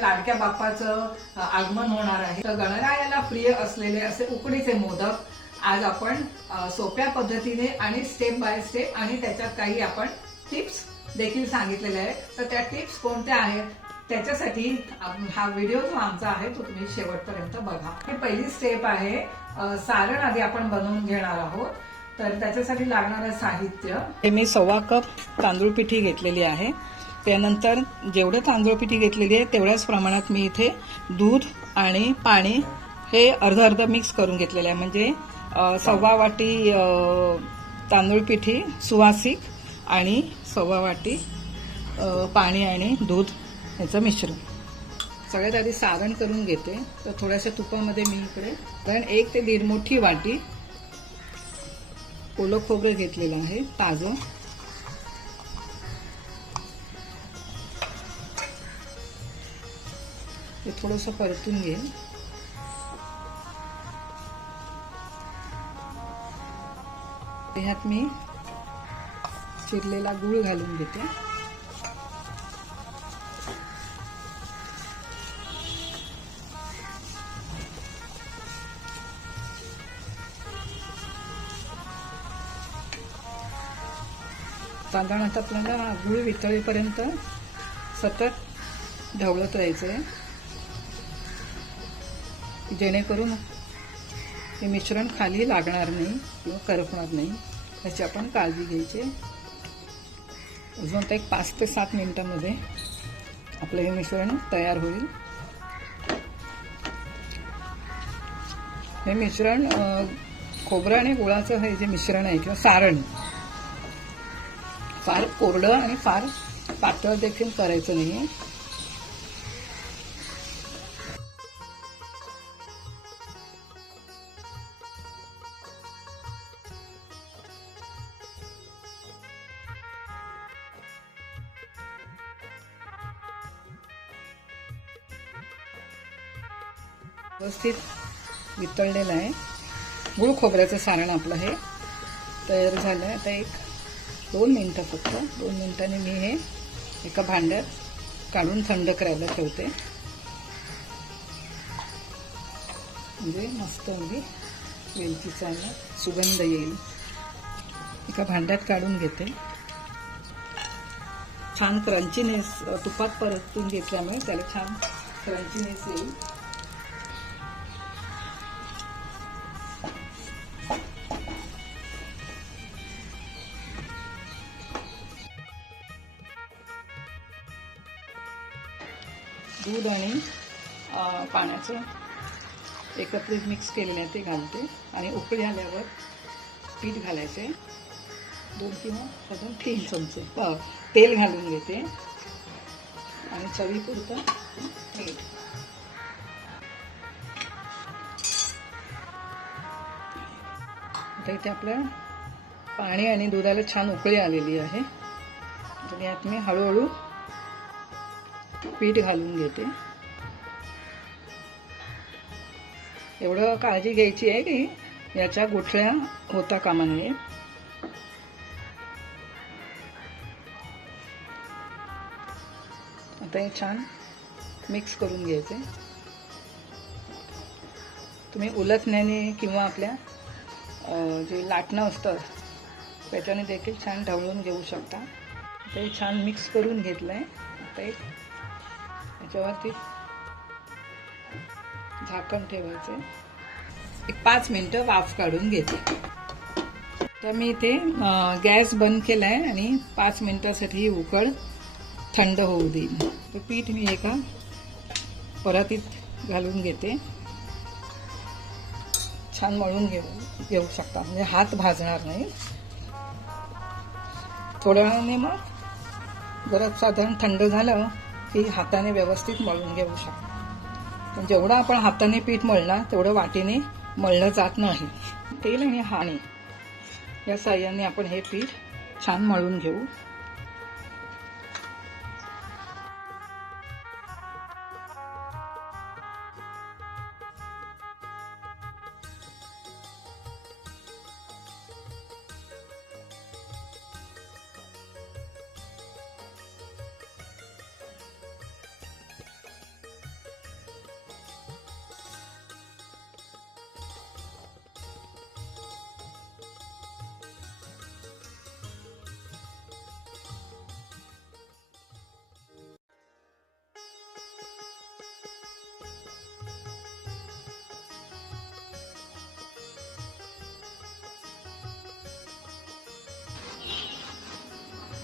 लाडक्या बाप्पाचं आगमन होणार आहे. तर गणरायाला प्रिय असलेले असे उकडीचे मोदक आज आपण सोप्या पद्धतीने आणि स्टेप बाय स्टेप आणि त्याच्यात काही आपण टिप्स देखील सांगितलेले आहेत. तर त्या टिप्स कोणत्या आहेत? त्याच्यासाठी हा व्हिडिओ जो आमचा आहे तो तुम्ही शेवटपर्यंत बघा. ही पहिली स्टेप आहे सारण आधी आपण बनवून घेणार आहोत. तर त्याच्यासाठी लागणारं साहित्य. हे मी सव्वा कप तांदूळ पिठी घेतलेली आहे. त्यानंतर जेवढं तांदूळ पिठी घेतलेली आहे तेवढ्याच प्रमाणात मी इथे दूध आणि पाणी हे अर्ध अर्ध मिक्स करून घेतलेलं आहे. म्हणजे सव्वा वाटी तांदूळ पिठी सुवासिक आणि सव्वा वाटी पाणी आणि दूध याचं मिश्रण. सगळ्यात आधी सारण करून घेते. तर थोड्याशा तुपामध्ये मी इकडे कारण एक ते दीड मोठी वाटी ओलं खोबरं घेतलेलं आहे ताजं. ते थोडंसं परतून घेईन. ह्यात मी चिरलेला गूळ घालून घेते. साधारणतः आपल्याला गूळ वितळेपर्यंत सतत ढवळत राहायचं आहे जेणेकरून हे मिश्रण खाली लागणार नाही किंवा करपणार नाही ह्याची आपण काळजी घ्यायची अजून तर एक पाच ते सात मिनटामध्ये आपलं हे मिश्रण तयार होईल. हे मिश्रण खोबरं आणि गुळाचं हे जे मिश्रण आहे किंवा सारण फार कोरडं आणि फार पातळ देखील करायचं नाही आहे व्यवस्थित वितळलेलं आहे. गुळ खोबऱ्याचं सारण आपलं हे तयार झालं. आहे आता एक दोन मिनटं फक्त. दोन मिनिटांनी मी हे एका भांड्यात काढून थंड करायला ठेवते. म्हणजे मस्त अगदी वेलचीचा सुगंध येईल. एका भांड्यात काढून घेते. छान क्रंचीनेस तुपात परतून घेतल्यामुळे त्याला छान क्रंचीनेस येईल. दूध आणि पाण्याचं एकत्रित मिक्स केलेलं आहे ते घालते. आणि उकळी आल्यावर पीठ घालायचे दोन किंवा अजून तीन चमचे. हो, तेल घालून घेते. आणि चवीपुरतं मीठ आता इथे आपलं पाणी आणि दुधाला छान उकळी आलेली आहे. तर यात मी हळूहळू पीठ घालून घेते. एवढं काळजी घ्यायची आहे की याच्या गुठळ्या होता कामा नये. आता हे छान मिक्स करून घ्यायचे. तुम्ही उलटण्याने किंवा आपल्या जे लाटणं असतं त्याच्याने देखील छान ढवळून घेऊ शकता. ते छान मिक्स करून घेतलं आहे आता एक याच्यावरती झाकण ठेवायचे. एक पाच मिनटं वाफ काढून घेते. तर मी इथे गॅस बंद केला आहे आणि पाच मिनटासाठी ही उकळ थंड होऊ देईन तर पीठ मी एका परातीत घालून घेते. छान मळून घेऊ घेऊ शकता. म्हणजे हात भाजणार नाही. थोड्या वेळाने मग जरा साधारण थंड झालं की हाताने व्यवस्थित मळून घेऊ शकतो. जेवढं आपण हाताने पीठ मळणार तेवढं वाटीने मळलं जात नाही. तेल आणि हाणे या साह्याने आपण हे पीठ छान मळून घेऊ.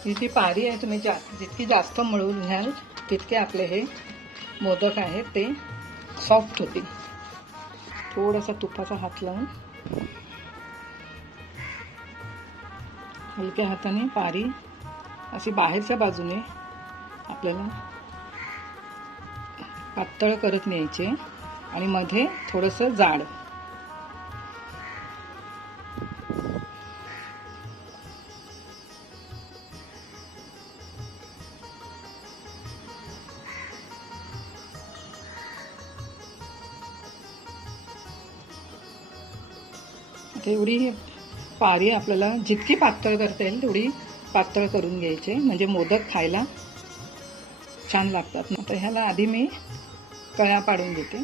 ही जी पारी आहे तुम्ही जा जितकी जास्त मळून घ्याल तितके आपले हे मोदक आहेत ते सॉफ्ट होतील. थोडासा तुपाचा हात लावून हलक्या हाताने पारी अशी बाहेरच्या बाजूने आपल्याला पातळ करत न्यायचे आणि मध्ये थोडंसं जाड. एवढी पारी आपल्याला जितकी पातळ करता येईल तेवढी पातळ करून घ्यायचे. म्हणजे मोदक खायला छान लागतात ना. तर ह्याला आधी मी कळ्या पाडून घेते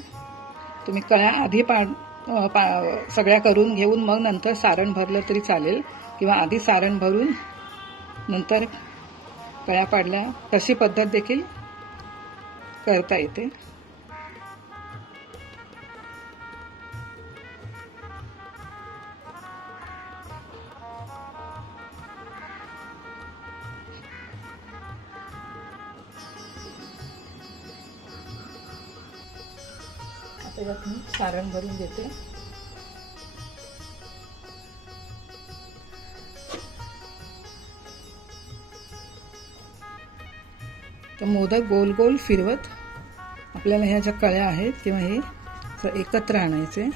तुम्ही कळ्या आधी पाड पा सगळ्या करून घेऊन मग नंतर सारण भरलं तरी चालेल. किंवा आधी सारण भरून नंतर कळ्या पाडल्या तशी पद्धत देखील करता येते. आता यात मी सारण भरून घेते तर मोदक गोल गोल फिरवत आपल्याला ह्या ज्या कळ्या आहेत किंवा हे एकत्र आणायचे.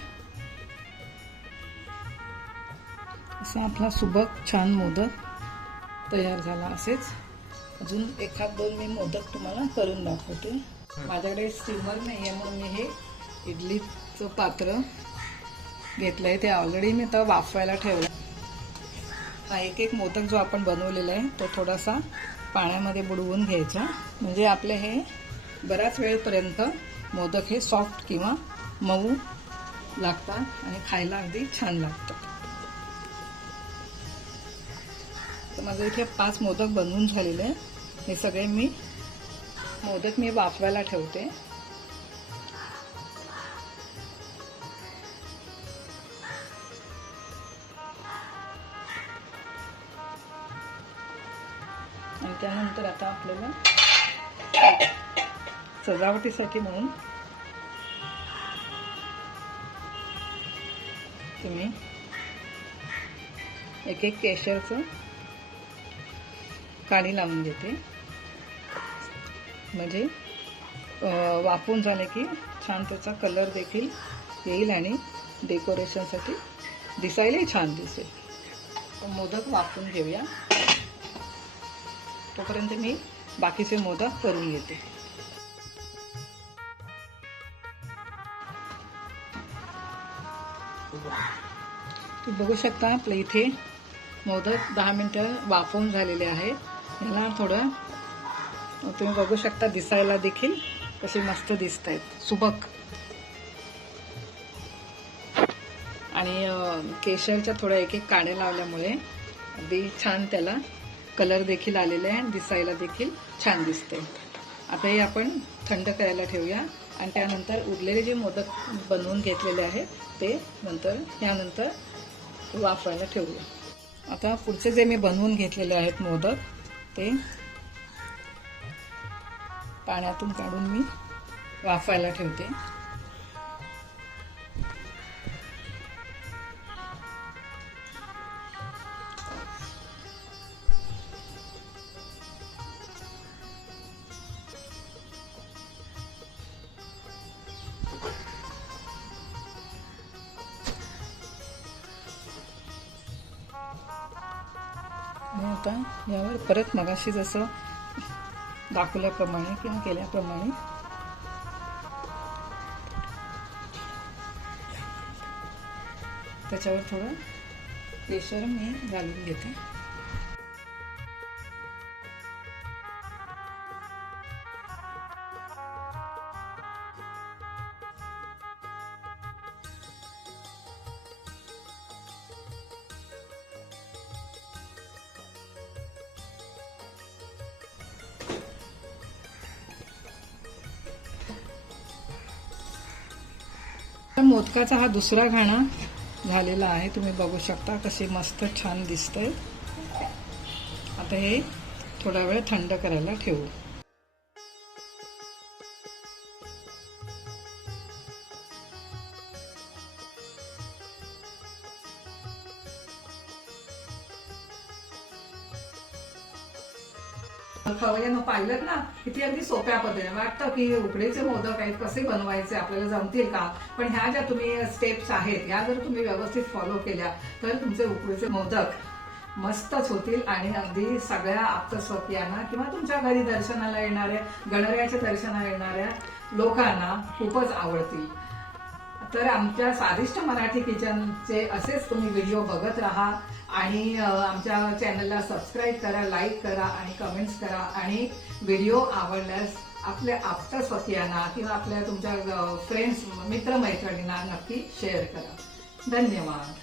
असा आपला सुबक छान मोदक तयार झाला असेच. अजून एखाद दोन मी मोदक तुम्हाला करून दाखवते. माझ्याकडे स्टीमर नाही आहे म्हणून मी हे इडलीचं पात्र घेतलंय ते ऑलरेडी मी आता वाफवायला ठेवलं हा एक एक मोदक जो आपण बनवलेला आहे तो थोडासा पाण्यामध्ये बुडवून घ्यायचा. म्हणजे आपले हे बऱ्याच वेळपर्यंत मोदक हे सॉफ्ट किंवा मऊ लागतात आणि खायला अगदी छान लागतात. तर माझं इथे पाच मोदक बनवून झालेले आहे हे सगळे मी मोदक मी वाफवायला ठेवते. त्यानंतर आता आपल्याला सजावटीसाठी म्हणून तुम्ही एक एक केशरचं काडी लावून देते म्हणजे वापून वाफून झाले की छान त्याचा कलर देखील येईल आणि डेकोरेशनसाठी दिसायलाही छान दिसेल. मोदक वाफून घेऊया. तोपर्यंत मी बाकीचे मोदक करून घेते. तुम्ही बघू शकता आपलं इथे मोदक दहा मिनटं वाफवून झालेले आहे. याला थोडं तुम्ही बघू शकता दिसायला देखील कसे मस्त दिसत आहेत सुबक. आणि केशरच्या थोड्या एक एक काड्या लावल्यामुळे अगदी छान त्याला कलर देखील आलेले आहे आणि दिसायला देखील छान दिसते आता हे आपण थंड करायला ठेवूया आणि त्यानंतर उरलेले जे मोदक बनवून घेतलेले आहेत ते नंतर यानंतर वाफवायला ठेवूया. आता पुढचे जे मी बनवून घेतलेले आहेत मोदक ते पाण्यातून काढून मी वाफायला ठेवते. आता यावर परत मगाशी जसं दाखवल्याप्रमाणे किंवा केल्याप्रमाणे. त्याच्यावर थोडं प्रेशर मी घालून घेते. मोदकाचा हा दुसरा घाणा झालेला आहे. तुम्ही बघू शकता कसे मस्त छान दिसतंय. आता हे थोडा वेळ थंड करायला ठेवू. खवय्यानं पाहिलं ना किती अगदी सोप्या पद्धतीने. वाटतं की उकडीचे मोदक आहेत कसे बनवायचे आपल्याला जमतील का? पण ह्या ज्या तुम्ही स्टेप्स आहेत ह्या जर तुम्ही व्यवस्थित फॉलो केल्या तर तुमचे उकडीचे मोदक मस्तच होतील आणि अगदी सगळ्या आप्तस्वकीयांना किंवा तुमच्या घरी दर्शनाला येणाऱ्या गणरायाच्या दर्शनाला येणाऱ्या लोकांना खूपच आवडतील. तर आमच्या स्वादिष्ट मराठी किचनचे असेच तुम्ही व्हिडिओ बघत राहा आणि आमच्या चॅनलला सबस्क्राईब करा लाईक करा आणि कमेंट्स करा. आणि व्हिडिओ आवडल्यास आपल्या आप्त स्वकीयांना किंवा आपल्या तुमच्या फ्रेंड्स मित्रमैत्रिणींना नक्की शेअर करा. धन्यवाद.